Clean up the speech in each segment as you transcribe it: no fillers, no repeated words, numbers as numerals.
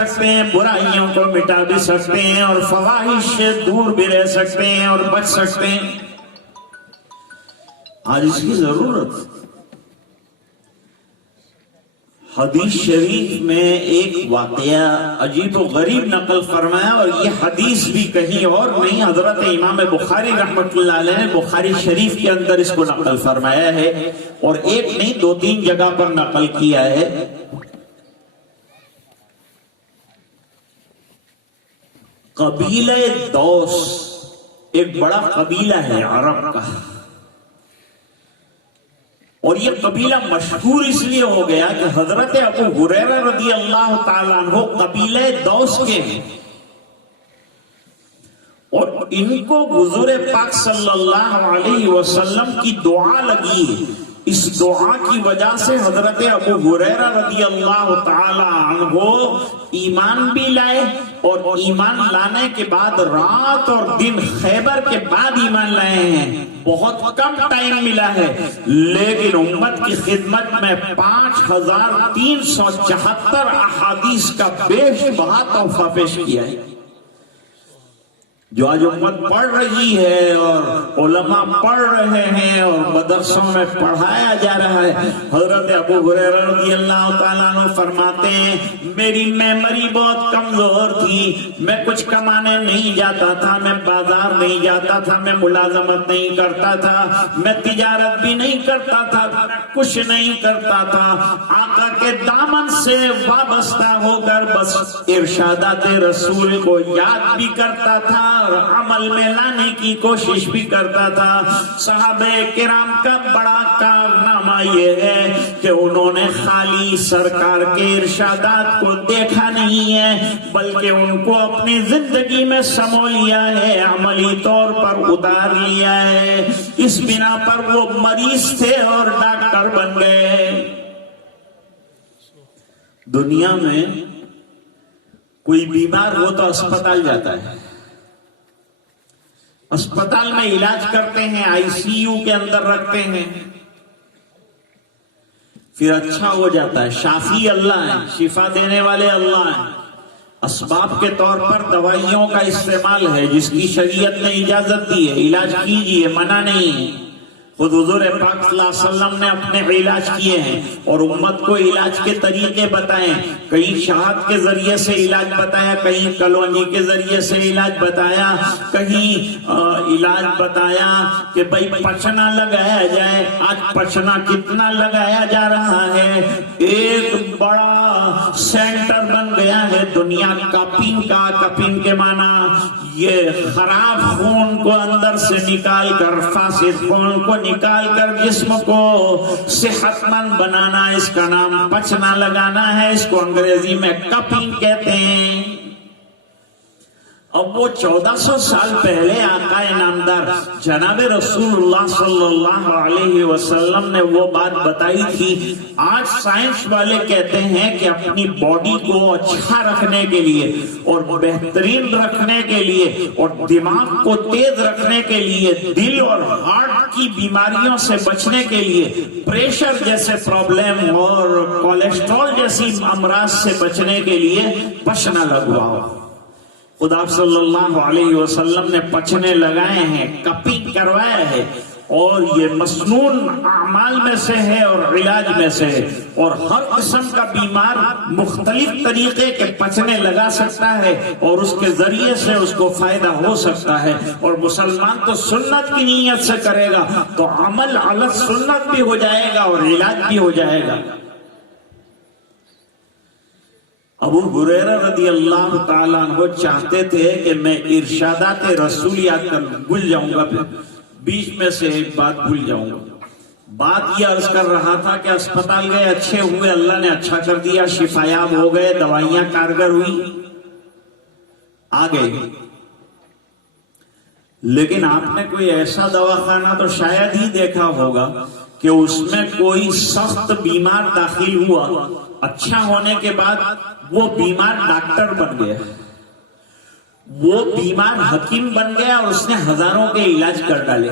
سکتے ہیں، برائیوں کو مٹا بھی سکتے ہیں اور فواحش سے دور بھی رہ سکتے ہیں اور بچ سکتے ہیں۔ آج اس کی ضرورت۔ حدیث شریف میں ایک واقعہ عجیب و غریب نقل فرمایا، اور یہ حدیث بھی کہیں اور نہیں، حضرت امام بخاری رحمۃ اللہ علیہ نے بخاری شریف کے اندر اس کو نقل فرمایا ہے، اور ایک نہیں 2-3 جگہ پر نقل کیا ہے۔ قبیلہ دوس ایک بڑا قبیلہ ہے عرب کا، اور یہ قبیلہ مشہور اس لیے ہو گیا کہ حضرت ابو ہریرہ رضی اللہ تعالیٰ عنہ قبیلہ دوس کے ہیں، اور ان کو حضور پاک صلی اللہ علیہ وسلم کی دعا لگی ہے۔ اس دعا کی وجہ سے حضرت ابو ہریرہ رضی اللہ تعالی عنہ ایمان بھی لائے، اور ایمان لانے کے بعد رات اور دن خیبر کے بعد ایمان لائے ہیں۔ بہت کم ٹائم ملا ہے، لیکن امت کی خدمت میں 5374 احادیث کا بے شمار تحفہ پیش کیا ہے، جو آج امت پڑھ رہی ہے اور علماء پڑھ رہے ہیں اور مدرسوں میں پڑھایا جا رہا ہے۔ حضرت ابو ہریرہ رضی اللہ تعالیٰ عنہ فرماتے ہیں، میری میموری بہت کمزور تھی، میں کچھ کمانے نہیں جاتا تھا، میں بازار نہیں جاتا تھا، میں ملازمت نہیں کرتا تھا، میں تجارت بھی نہیں کرتا تھا، میں کچھ نہیں کرتا تھا، آقا کے دامن سے وابستہ ہو کر بس ارشادات رسول کو یاد بھی کرتا تھا اور عمل میں لانے کی کوشش بھی کرتا تھا۔ صحابہ کرام کا بڑا کارنامہ یہ ہے کہ انہوں نے خالی سرکار کے ارشادات کو دیکھا نہیں ہے، بلکہ ان کو اپنی زندگی میں سمو لیا ہے، عملی طور پر اتار لیا ہے۔ اس بنا پر وہ مریض تھے اور ڈاکٹر بن گئے۔ دنیا میں کوئی بیمار ہو تو اسپتال جاتا ہے، اسپتال میں علاج کرتے ہیں، آئی سی یو کے اندر رکھتے ہیں، پھر اچھا ہو جاتا ہے۔ شافی اللہ ہے، شفا دینے والے اللہ ہیں۔ اسباب کے طور پر دوائیوں کا استعمال ہے جس کی شریعت نے اجازت دی ہے، علاج کیجئے، منع نہیں ہے۔ خود حضور پاک صلی اللہ علیہ وسلم نے اپنے علاج کیے ہیں اور امت کو علاج کے طریقے بتائیں، کہیں شہد کے ذریعے سے علاج بتایا، کہیں کلونجی کے ذریعے سے علاج بتایا، کہیں علاج بتایا کہ بھئی پچنا لگایا جائے۔ آج پچنا کتنا لگایا جا رہا ہے، ایک بڑا سینٹر بن گیا ہے دنیا کپنگ کا۔ کپنگ کے معنی یہ خراب خون کو اندر سے نکال کر، فاسد خون کو نکال کر جسم کو صحت مند بنانا، اس کا نام پچنا لگانا ہے، اس کو انگریزی میں کپنگ کہتے ہیں۔ اب وہ 1400 سال پہلے آقا نامدار جناب رسول اللہ صلی اللہ علیہ وسلم نے وہ بات بتائی تھی۔ آج سائنس والے کہتے ہیں کہ اپنی باڈی کو اچھا رکھنے کے لیے اور بہترین رکھنے کے لیے اور دماغ کو تیز رکھنے کے لیے، دل اور ہارٹ کی بیماریوں سے بچنے کے لیے، پریشر جیسے پرابلم اور کولیسٹرول جیسی امراض سے بچنے کے لیے پچنا لگواؤ۔ خدا صلی اللہ علیہ وسلم نے پچنے لگائے ہیں، کپنگ کروایا ہے، اور یہ مسنون اعمال میں سے ہے اور علاج میں سے ہے، اور ہر قسم کا بیمار مختلف طریقے کے پچنے لگا سکتا ہے اور اس کے ذریعے سے اس کو فائدہ ہو سکتا ہے۔ اور مسلمان تو سنت کی نیت سے کرے گا تو عمل علی سنت بھی ہو جائے گا اور علاج بھی ہو جائے گا۔ ابو ہریرہ رضی اللہ تعالیٰ عنہ چاہتے تھے کہ میں ارشادات رسول یاد کر لوں، بھول جاؤں گا، پھر بیچ میں سے ایک بات بھول جاؤں گا۔ بات یہ عرض کر رہا تھا کہ اسپتال گئے، اچھے ہوئے، اللہ نے اچھا کر دیا، شفایاب ہو گئے، دوائیاں کارگر ہوئی، آ گئے۔ لیکن آپ نے کوئی ایسا دواخانہ تو شاید ہی دیکھا ہوگا کہ اس میں کوئی سخت بیمار داخل ہوا، اچھا ہونے کے بعد وہ بیمار ڈاکٹر بن گیا، وہ بیمار حکیم بن گیا اور اس نے ہزاروں کے علاج کر ڈالے۔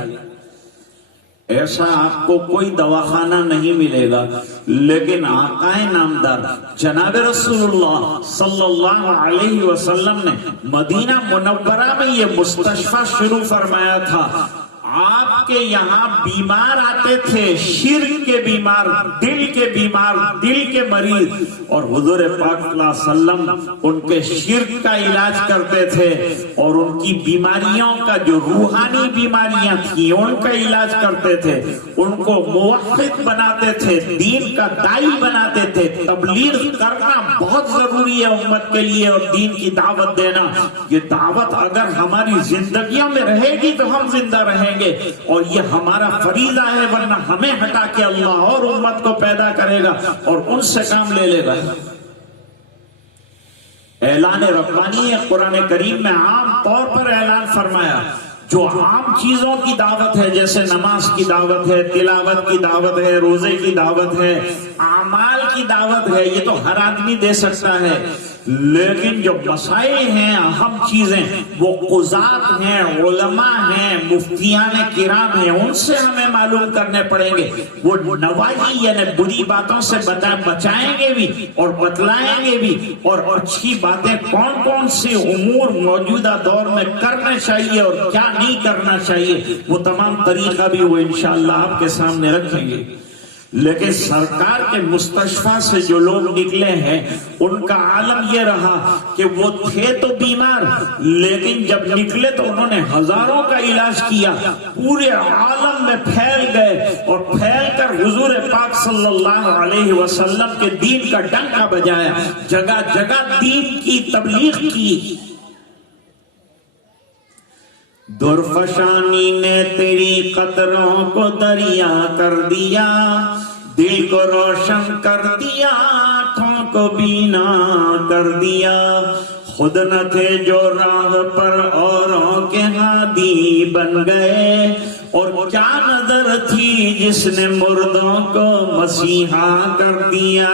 ایسا آپ کو کوئی دواخانہ نہیں ملے گا، لیکن آقا نامدار جناب رسول اللہ صلی اللہ علیہ وسلم نے مدینہ منورہ میں یہ مستشفیٰ شروع فرمایا تھا۔ آپ کے یہاں بیمار آتے تھے، شرک کے بیمار، دل کے بیمار، دل کے مریض، اور حضور پاک صلی اللہ علیہ وسلم ان کے شرک کا علاج کرتے تھے، اور ان کی بیماریوں کا جو روحانی بیماریاں تھیں ان کا علاج کرتے تھے، ان کو موحد بناتے تھے، دین کا داعی بناتے تھے۔ تبلیغ کرنا بہت ضروری ہے امت کے لیے، اور دین کی دعوت دینا، یہ دعوت اگر ہماری زندگیوں میں رہے گی تو ہم زندہ رہیں گے، اور یہ ہمارا فریضہ ہے، ورنہ ہمیں ہٹا کے اللہ اور امت کو پیدا کرے گا اور ان سے کام لے لے گا۔ اعلان ربانی ہے، قرآن کریم میں عام طور پر اعلان فرمایا، جو عام چیزوں کی دعوت ہے، جیسے نماز کی دعوت ہے، تلاوت کی دعوت ہے، روزے کی دعوت ہے، اعمال کی دعوت ہے، یہ تو ہر آدمی دے سکتا ہے، لیکن جو مسائل ہیں، اہم چیزیں، وہ قضات ہیں، علماء ہیں، مفتیان کرام ہیں، ان سے ہمیں معلوم کرنے پڑیں گے۔ وہ نواہی یعنی بری باتوں سے بچائیں گے بھی اور بتلائیں گے بھی، اور اچھی باتیں کون کون سی امور موجودہ دور میں کرنے چاہیے اور کیا نہیں کرنا چاہیے، وہ تمام طریقہ بھی وہ انشاءاللہ آپ کے سامنے رکھیں گے۔ لیکن سرکار کے مستشفیٰ سے جو لوگ نکلے ہیں ان کا عالم یہ رہا کہ وہ تھے تو بیمار، لیکن جب نکلے تو انہوں نے ہزاروں کا علاج کیا، پورے عالم میں پھیل گئے، اور پھیل کر حضور پاک صلی اللہ علیہ وسلم کے دین کا ڈنکا بجایا، جگہ جگہ دین کی تبلیغ کی۔ درفشانی نے تیری قطروں کو دریا کر دیا، دل کو روشن کر دیا، آنکھوں کو بینا کر دیا، خود نہ تھے جو راہ پر اوروں کے ہادی بن گئے، اور کیا نظر تھی جس نے مردوں کو مسیحا کر دیا۔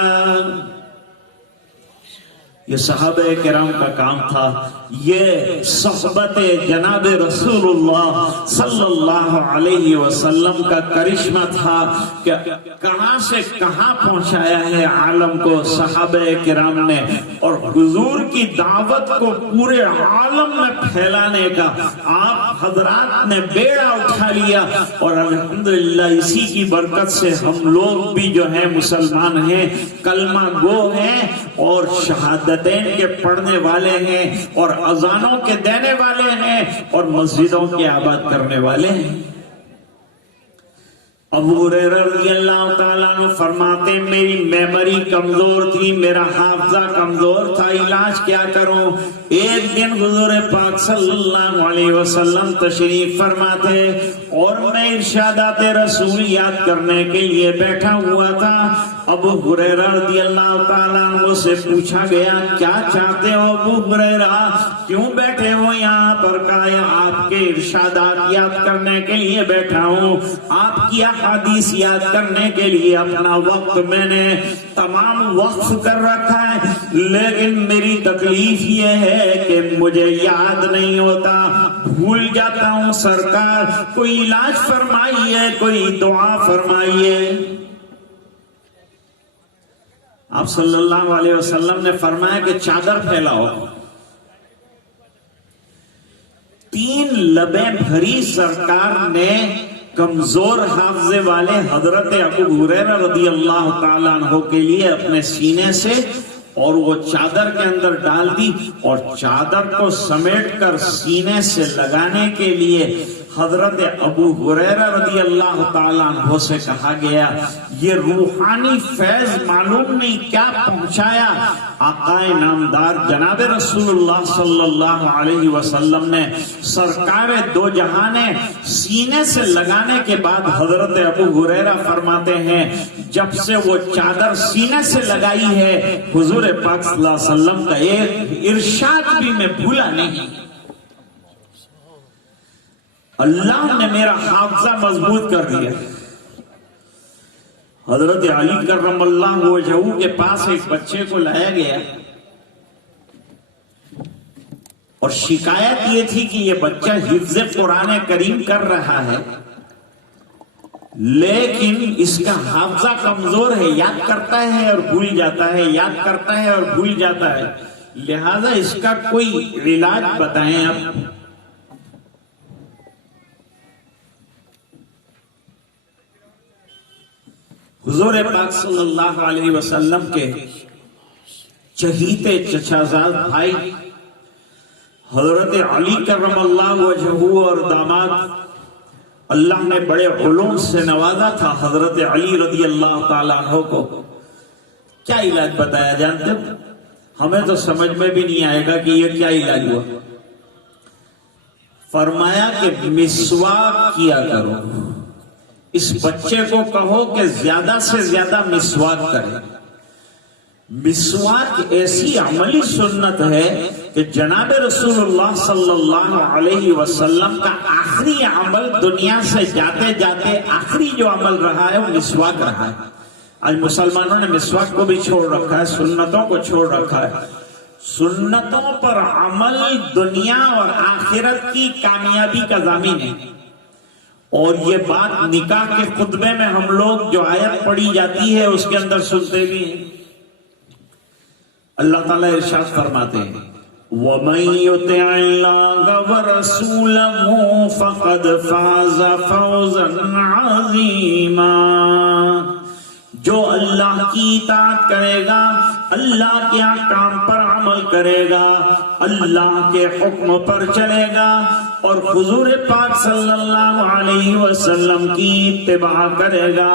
یہ صحابہ کرام کا کام تھا، یہ صحبت جناب رسول اللہ صلی اللہ علیہ وسلم کا کرشمہ تھا کہ کہاں سے کہاں پہنچایا ہے عالم کو صحابہ کرام نے، اور حضور کی دعوت کو پورے عالم میں پھیلانے کا آپ حضرات نے بیڑا اٹھا لیا، اور الحمدللہ اسی کی برکت سے ہم لوگ بھی جو ہیں مسلمان ہیں، کلمہ گو ہیں، اور شہادتین کے پڑھنے والے ہیں، اور اذانوں کے دینے والے ہیں، اور مسجدوں کے آباد کرنے والے ہیں۔ ابو ہریرہ رضی اللہ تعالیٰ عنہ فرماتے میری میموری کمزور تھی، میرا حافظہ کمزور تھا، علاج کیا کروں؟ ایک دن حضور پاک صلی اللہ علیہ وسلم تشریف فرماتے اور میں ارشادات رسول یاد کرنے کے لیے بیٹھا ہوا تھا۔ ابو ہریرہ رضی اللہ تعالیٰ عنہ سے پوچھا گیا کیا چاہتے ہو ابو ہریرہ، کیوں بیٹھے ہو یہاں پر؟ کہا آپ کے ارشادات یاد کرنے کے لیے بیٹھا ہوں، آپ کی حدیث یاد کرنے کے لیے اپنا وقت میں نے تمام وقف کر رکھا ہے، لیکن میری تکلیف یہ ہے کہ مجھے یاد نہیں ہوتا، بھول جاتا ہوں۔ سرکار کوئی علاج فرمائیے، کوئی دعا فرمائیے۔ آپ صلی اللہ علیہ وسلم نے فرمایا کہ چادر پھیلاؤ۔ 3 لبیں بھری سرکار نے کمزور حافظے والے حضرت ابو ہریرہ رضی اللہ تعالیٰ عنہ کے لیے اپنے سینے سے اور وہ چادر کے اندر ڈال دی، اور چادر کو سمیٹ کر سینے سے لگانے کے لیے حضرت ابو ہریرہ رضی اللہ تعالیٰ عنہ سے کہا گیا یہ روحانی فیض معلوم نہیں کیا پہنچایا آقا نامدار جناب رسول اللہ صلی اللہ علیہ وسلم نے سرکار دو جہانے سینے سے لگانے کے بعد حضرت ابو ہریرہ فرماتے ہیں جب سے وہ چادر سینے سے لگائی ہے حضور پاک صلی اللہ علیہ وسلم کا ایک ارشاد بھی میں بھولا نہیں۔ اللہ نے میرا حافظہ مضبوط کر دیا۔ حضرت علی کرم اللہ وجہہ کے پاس ایک بچے کو لایا گیا اور شکایت یہ تھی کہ یہ بچہ حفظ قرآن کریم کر رہا ہے لیکن اس کا حافظہ کمزور ہے، یاد کرتا ہے اور بھول جاتا ہے، یاد کرتا ہے اور بھول جاتا ہے، لہذا اس کا کوئی علاج بتائیں آپ۔ حضور پاک صلی اللہ علیہ وسلم کے چہیتے چچا زاد بھائی حضرت علی کرم اللہ وجہہ اور داماد، اللہ نے بڑے علوم سے نوازا تھا حضرت علی رضی اللہ تعالیٰ عنہ کو۔ کیا علاج بتایا جانتے ہو؟ ہمیں تو سمجھ میں بھی نہیں آئے گا کہ یہ کیا علاج ہوا۔ فرمایا کہ مسواک کیا کرو، اس بچے کو کہو کہ زیادہ سے زیادہ مسواک کرے۔ مسواک ایسی عملی سنت ہے کہ جناب رسول اللہ صلی اللہ علیہ وسلم کا آخری عمل دنیا سے جاتے جاتے آخری جو عمل رہا ہے وہ مسواک رہا ہے۔ آج مسلمانوں نے مسواک کو بھی چھوڑ رکھا ہے، سنتوں کو چھوڑ رکھا ہے۔ سنتوں پر عمل دنیا اور آخرت کی کامیابی کا ضامن ہے، اور یہ بات نکاح کے خطبے میں ہم لوگ جو آیت پڑھی جاتی ہے اس کے اندر سنتے بھی ہیں۔ اللہ تعالیٰ ارشاد فرماتے ہیں وَمَن يُطِعِ اللَّهَ وَرَسُولَهُ فَقَدْ فَازَ فَوْزًا عَظِيمًا۔ جو اللہ کی اطاعت کرے گا، اللہ کے احکام پر عمل کرے گا، اللہ کے حکم پر چلے گا اور حضور پاک صلی اللہ علیہ وسلم کی اتباع کرے گا،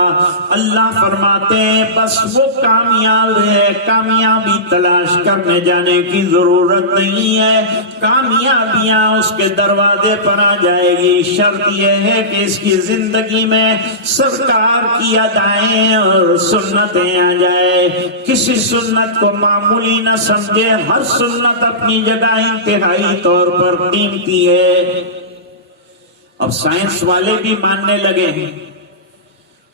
اللہ فرماتے ہیں بس وہ کامیاب ہے۔ کامیابی تلاش کرنے جانے کی ضرورت نہیں ہے، کامیابیاں اس کے دروازے پر آ جائے گی۔ شرط یہ ہے کہ اس کی زندگی میں سرکار کی ادائیں اور سنتیں آ جائے، کسی سنت کو معمولی نہ سمجھے، ہر سنت اپنی جگہ انتہائی طور پر قیمتی ہے۔ اب سائنس والے بھی ماننے لگے ہیں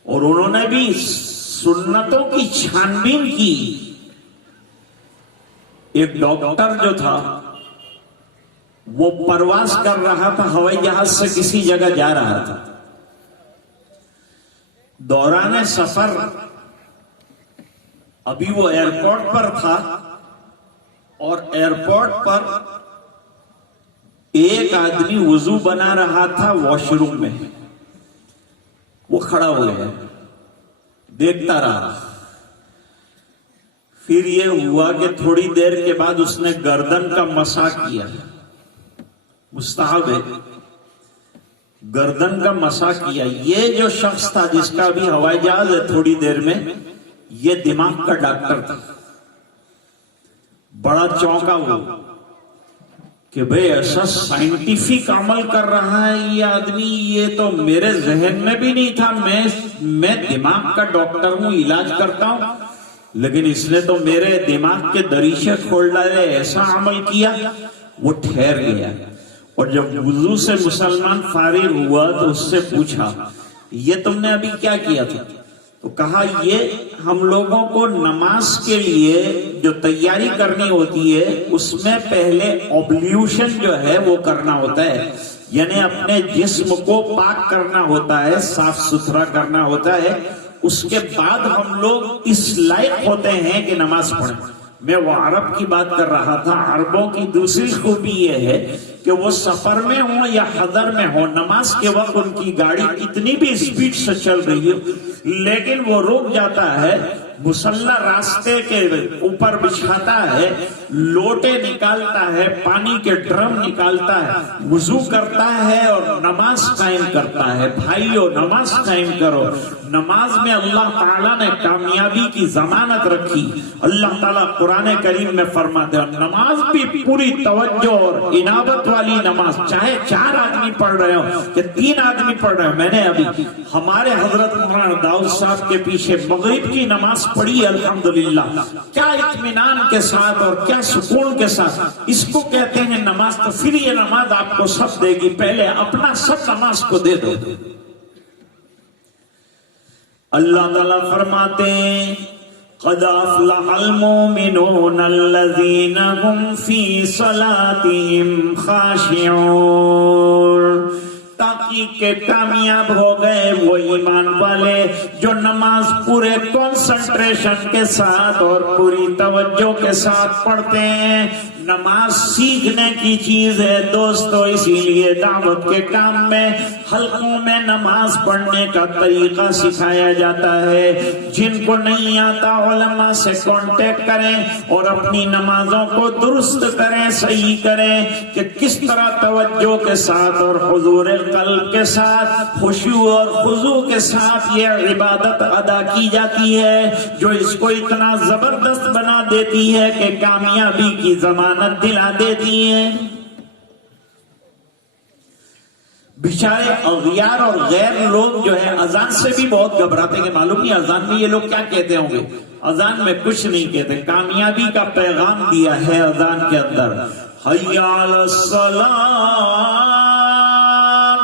اور انہوں نے بھی سنتوں کی چھان بین کی۔ ایک ڈاکٹر جو تھا وہ پرواز کر رہا تھا، ہوائی جہاز سے کسی جگہ جا رہا تھا، دوران سفر ابھی وہ ایئرپورٹ پر تھا اور ایئرپورٹ پر ایک آدمی وضو بنا رہا تھا واش روم میں۔ وہ کھڑا ہو گیا، دیکھتا رہا۔ پھر یہ ہوا کہ تھوڑی دیر کے بعد اس نے گردن کا مسح کیا، مستحب ہے، گردن کا مسح کیا۔ یہ جو شخص تھا جس کا بھی ہوائی جہاز ہے تھوڑی دیر میں، یہ دماغ کا ڈاکٹر تھا۔ بڑا چونکا ہوا کہ بھئی ایسا سائنٹیفک عمل کر رہا ہے یہ آدمی، یہ تو میرے ذہن میں بھی نہیں تھا۔ میں دماغ کا ڈاکٹر ہوں، علاج کرتا ہوں، لیکن اس نے تو میرے دماغ کے دریچے کھول ڈالے، ایسا عمل کیا۔ وہ ٹھہر گیا اور جب وضو سے مسلمان فارغ ہوا تو اس سے پوچھا یہ تم نے ابھی کیا کیا تھا؟ تو کہا یہ ہم لوگوں کو نماز کے لیے جو تیاری کرنی ہوتی ہے اس میں پہلے اوبلیوشن جو ہے وہ کرنا ہوتا ہے، یعنی اپنے جسم کو پاک کرنا ہوتا ہے، صاف ستھرا کرنا ہوتا ہے، اس کے بعد ہم لوگ اس لائق ہوتے ہیں کہ نماز پڑھیں۔ میں وہ عرب کی بات کر رہا تھا۔ عربوں کی دوسری خوبی یہ ہے کہ وہ سفر میں ہوں یا حضر میں ہوں، نماز کے وقت ان کی گاڑی کتنی بھی اسپیڈ سے چل رہی ہے لیکن وہ رک جاتا ہے، مصلی راستے کے اوپر بچھاتا ہے، لوٹے نکالتا ہے، پانی کے ڈرم نکالتا ہے، وضو کرتا ہے اور نماز قائم کرتا ہے۔ بھائیو نماز قائم کرو۔ نماز میں اللہ تعالیٰ نے کامیابی کی ضمانت رکھی۔ اللہ تعالیٰ قرآن کریم میں فرماتے ہیں نماز بھی پوری توجہ اور انابت والی نماز، چاہے 4 آدمی پڑھ رہے ہو کہ 3 آدمی پڑھ رہے ہو۔ میں نے ابھی ہمارے حضرت مولانا داؤد صاحب کے پیچھے مغرب کی نماز پڑھی، الحمدللہ، کیا اطمینان کے ساتھ اور کیا سکون کے ساتھ۔ اس کو کہتے ہیں نماز۔ تو پھر یہ نماز آپ کو سب دے گی، پہلے اپنا سب نماز کو دے دو۔ اللہ تعالیٰ فرماتے ہیں قد افلح المؤمنون الذین هم فی صلاتهم خاشعون، تاکہ کے کامیاب ہو گئے وہ ایمان والے جو نماز پورے کنسنٹریشن کے ساتھ اور پوری توجہ کے ساتھ پڑھتے ہیں۔ نماز سیکھنے کی چیز ہے دوستو، اسی لیے دعوت کے کام میں حلقوں میں نماز پڑھنے کا طریقہ سکھایا جاتا ہے۔ جن کو نہیں آتا علماء سے کانٹیکٹ کریں اور اپنی نمازوں کو درست کریں، صحیح کریں کہ کس طرح توجہ کے ساتھ اور حضور قلب کے ساتھ، خشوع اور خضوع کے ساتھ یہ عبادت ادا کی جاتی ہے جو اس کو اتنا زبردست بنا دیتی ہے کہ کامیابی کی ضمانت دلا دیتی ہے۔ بیچارے اغیار اور غیر لوگ جو ہے اذان سے بھی بہت گھبراتے ہیں کہ معلوم نہیں اذان میں یہ لوگ کیا کہتے ہوں گے۔ اذان میں کچھ نہیں کہتے، کامیابی کا پیغام دیا ہے اذان کے اندر، حی علی الصلاۃ،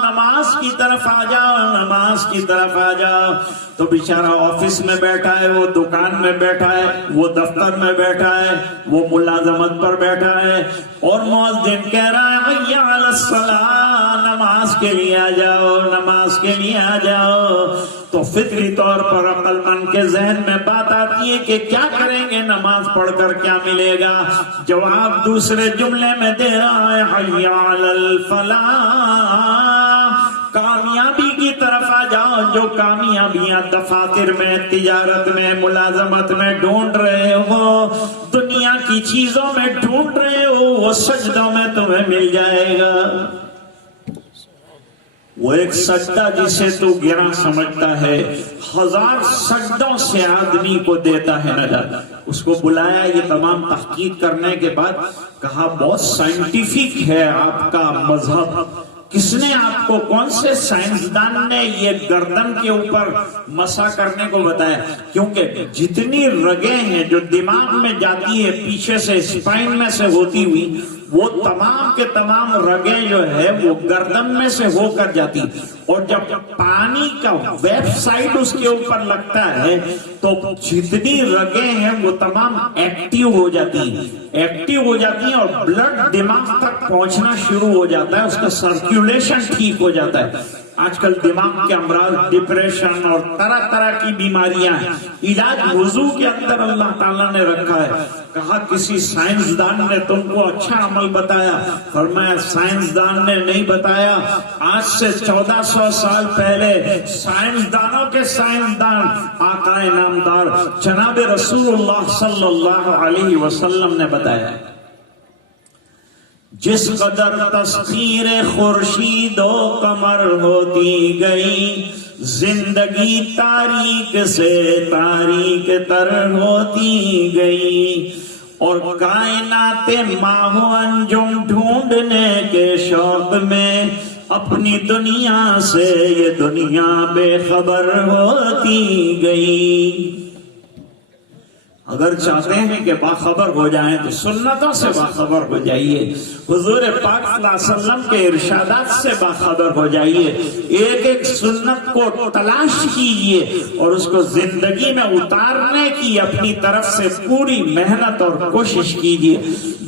نماز کی طرف آ جاؤ، نماز کی طرف آ جاؤ۔ تو بیچارہ آفس میں بیٹھا ہے، وہ دکان میں بیٹھا ہے، وہ دفتر میں بیٹھا ہے، وہ ملازمت پر بیٹھا ہے، اور مؤذن کہہ رہا ہے حی علی الصلاۃ، نماز کے لیے آ جاؤ، نماز کے لیے آ جاؤ۔ تو فطری طور پر عقل مند کے ذہن میں بات آتی ہے کہ کیا کریں گے، نماز پڑھ کر کیا ملے گا؟ جواب دوسرے جملے میں دے رہا ہے حی علی الفلاح، کامیابی کی طرف آ جاؤ۔ جو کامیابیاں دفاتر میں، تجارت میں، ملازمت میں ڈھونڈ رہے ہو، دنیا کی چیزوں میں ڈھونڈ رہے ہو، وہ سجدوں میں تمہیں مل جائے گا۔ وہ ایک سجدہ جسے تو گرا سمجھتا ہے، 1000 سجدوں سے آدمی کو دیتا ہے نجات۔ اس کو بلایا یہ تمام تحقیق کرنے کے بعد، کہا بہت سائنٹیفک ہے آپ کا مذہب، کس نے آپ کو، کون سے سائنسدان نے یہ گردن کے اوپر مسا کرنے کو بتایا؟ کیونکہ جتنی رگیں ہیں جو دماغ میں جاتی ہے پیچھے سے، اسپائن میں سے ہوتی ہوئی، وہ تمام کے تمام رگیں جو ہے وہ گردن میں سے ہو کر جاتی، اور جب پانی کا ویب سائٹ اس کے اوپر لگتا ہے تو جتنی رگیں ہیں وہ تمام ایکٹیو ہو جاتی ہیں اور بلڈ دماغ تک پہنچنا شروع ہو جاتا ہے، اس کا سرکولیشن ٹھیک ہو جاتا ہے۔ آج کل دماغ کے امراض، ڈپریشن اور طرح طرح کی بیماریاں ہیں، علاج وضو کے اندر اللہ تعالیٰ نے رکھا ہے۔ کہا کسی سائنسدان نے تم کو اچھا عمل بتایا؟ فرمایا سائنسدان نے نہیں بتایا، آج سے 1400 سال پہلے سائنسدانوں کے سائنسدان آقا نامدار جناب رسول اللہ صلی اللہ علیہ وسلم نے بتایا۔ جس قدر تسخیر خورشید و قمر ہوتی گئی، زندگی تاریک سے تاریک تر ہوتی گئی، اور کائنات ماہ و انجم ڈھونڈنے کے شوق میں اپنی دنیا سے یہ دنیا بے خبر ہوتی گئی۔ اگر چاہتے ہیں کہ باخبر ہو جائیں تو سنتوں سے باخبر ہو جائیے، حضور پاک صلی اللہ علیہ وسلم کے ارشادات سے باخبر ہو جائیے، ایک ایک سنت کو تلاش کیجئے اور اس کو زندگی میں اتارنے کی اپنی طرف سے پوری محنت اور کوشش کیجئے۔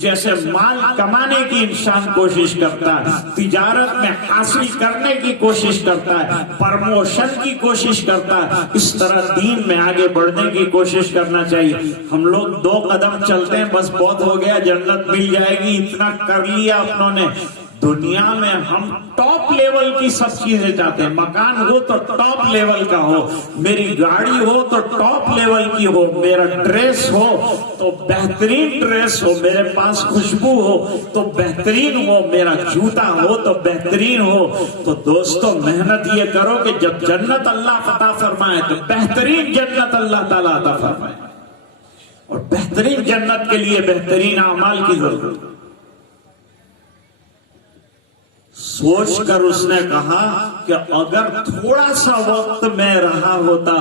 جیسے مال کمانے کی انسان کوشش کرتا ہے، تجارت میں حاصل کرنے کی کوشش کرتا ہے، پرموشن کی کوشش کرتا ہے، اس طرح دین میں آگے بڑھنے کی کوشش کرنا چاہیے۔ ہم لوگ 2 قدم چلتے ہیں بس بہت ہو گیا، جنت مل جائے گی، اتنا کر لیا اپنوں نے۔ دنیا میں ہم ٹاپ لیول کی سب چیزیں چاہتے ہیں، مکان ہو تو ٹاپ لیول کا ہو، میری گاڑی ہو تو ٹاپ لیول کی ہو، میرا ڈریس ہو تو بہترین ڈریس ہو، میرے پاس خوشبو ہو تو بہترین ہو، میرا جوتا ہو تو بہترین ہو۔ تو دوستو محنت یہ کرو کہ جب جنت اللہ عطا فرمائے تو بہترین جنت اللہ تعالیٰ عطا فرمائے، اور بہترین جنت کے لیے بہترین اعمال کی ضرورت۔ سوچ کر اس نے کہا کہ اگر تھوڑا سا وقت میں رہا ہوتا،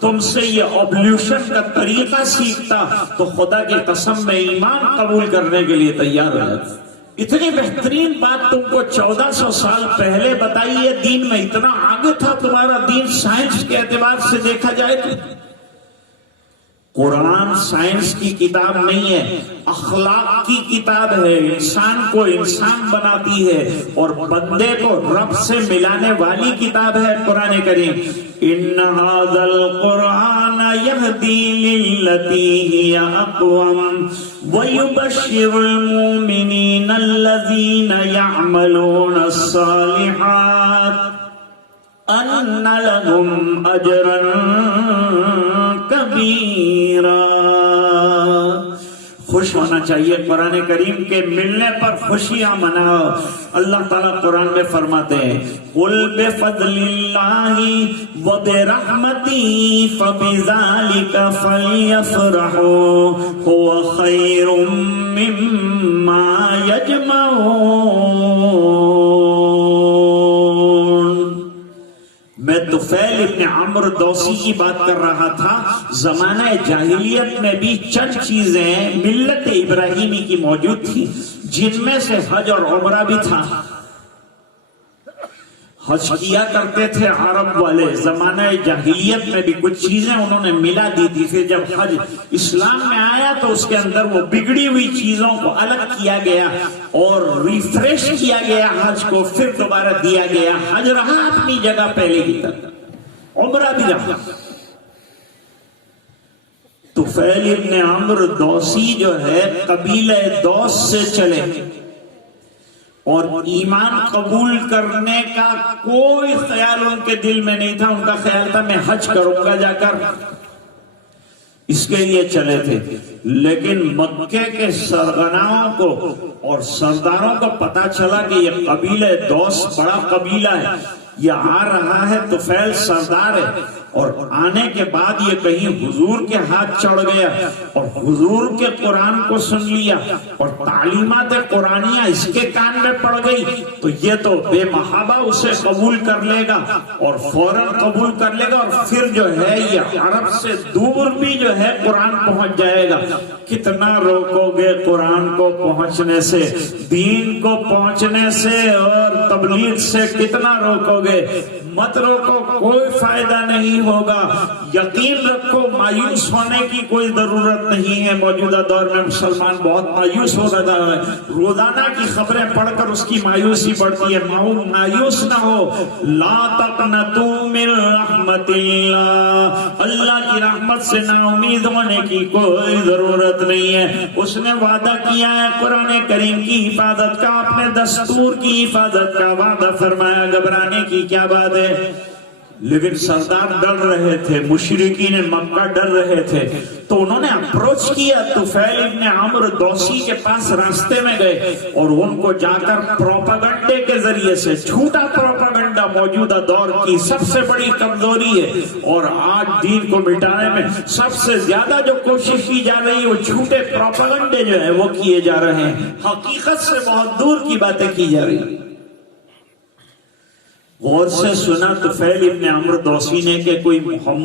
تم سے یہ اوبلیوشن کا طریقہ سیکھتا تو خدا کی قسم میں ایمان قبول کرنے کے لیے تیار ہو جاتا۔ اتنی بہترین بات تم کو 1400 سال پہلے بتائی ہے، دین میں اتنا آگے تھا تمہارا دین، سائنس کے اعتبار سے دیکھا جائے تو قرآن سائنس کی کتاب نہیں ہے، اخلاق کی کتاب ہے، انسان کو انسان بناتی ہے اور بندے کو رب سے ملانے والی کتاب ہے قرآن کریم۔ ان ھذا القرآن یہدی للتی ہی اقوم ویبشر المؤمنین الذین یعملون الصالحات ان لهم اجرا کبیرا۔ خوش ہونا چاہیے قرآن کریم کے ملنے پر، خوشیاں مناؤ۔ اللہ تعالیٰ قرآن میں فرماتے ہیں قُلْ بِفَضْلِ اللَّهِ وَبِرَحْمَتِهِ فَبِذَلِكَ فَلْيَفْرَحُوا هُوَ خَيْرٌ مِّمَّا يَجْمَعُونَ۔ میں طفیل ابن عمرو دوسی کی بات کر رہا تھا۔ زمانہ جاہلیت میں بھی چند چیزیں ملت ابراہیمی کی موجود تھی، جن میں سے حج اور عمرہ بھی تھا۔ حج کیا کرتے تھے عرب والے، زمانہ جاہلیت میں بھی کچھ چیزیں انہوں نے ملا دی تھی، پھر جب حج اسلام میں آیا تو اس کے اندر وہ بگڑی ہوئی چیزوں کو الگ کیا گیا اور ریفریش کیا گیا حج کو، پھر دوبارہ دیا گیا۔ حج رہا اپنی جگہ پہلے کی طرح، عمرہ بھی رہا۔ طفیل ابن عمرو دوسی جو ہے قبیلہ دوس سے چلے اور ایمان قبول کرنے کا کوئی خیال ان کے دل میں نہیں تھا۔ ان کا خیال تھا میں حج کروں گا جا کر، اس کے لیے چلے تھے۔ لیکن مکے کے سرغناؤں کو اور سرداروں کو پتا چلا کہ یہ قبیلہ دوس بڑا قبیلہ ہے، یہ آ رہا ہے، طفیل سردار ہے، اور آنے کے بعد یہ کہیں حضور کے ہاتھ چڑھ گیا اور حضور کے قرآن کو سن لیا اور تعلیمات قرآنیہ اس کے کان میں پڑ گئی، تو یہ تو بے محابہ اسے قبول کر لے گا اور فوراً قبول کر لے گا، اور پھر جو ہے یہ عرب سے دور بھی جو ہے قرآن پہنچ جائے گا۔ کتنا روکو گے قرآن کو پہنچنے سے، دین کو پہنچنے سے اور تبلیغ سے کتنا روکو گے؟ مت روکو، کوئی فائدہ نہیں ہوگا۔ یقین رکھو مایوس ہونے کی کوئی ضرورت نہیں ہے۔ موجودہ دور میں مسلمان بہت مایوس ہو رہا ہے، روزانہ کی خبریں پڑھ کر اس کی مایوسی بڑھتی ہے۔ مایوس نہ ہو، لا تقنطوا من رحمت اللہ، اللہ کی رحمت سے نا امید ہونے کی کوئی ضرورت نہیں ہے۔ اس نے وعدہ کیا ہے قرآن کریم کی حفاظت کا، اپنے دستور کی حفاظت کا وعدہ فرمایا، گھبرانے کی کیا بات ہے؟ لیکن سردار ڈر رہے تھے، مشرکین مکہ ڈر رہے تھے، تو انہوں نے اپروچ کیا طفیل ابن عمرو دوسی کے پاس، راستے میں گئے اور ان کو جا کر پروپیگنڈے کے ذریعے سے، جھوٹا پروپیگنڈا موجودہ دور کی سب سے بڑی کمزوری ہے، اور آج دین کو مٹانے میں سب سے زیادہ جو کوشش کی جا رہی ہے وہ جھوٹے پروپیگنڈے جو ہے وہ کیے جا رہے ہیں، حقیقت سے بہت دور کی باتیں کی جا رہی ہیں۔ غور سے سنا طفیل ابن عمرو دوسی نے کہ کوئی محمد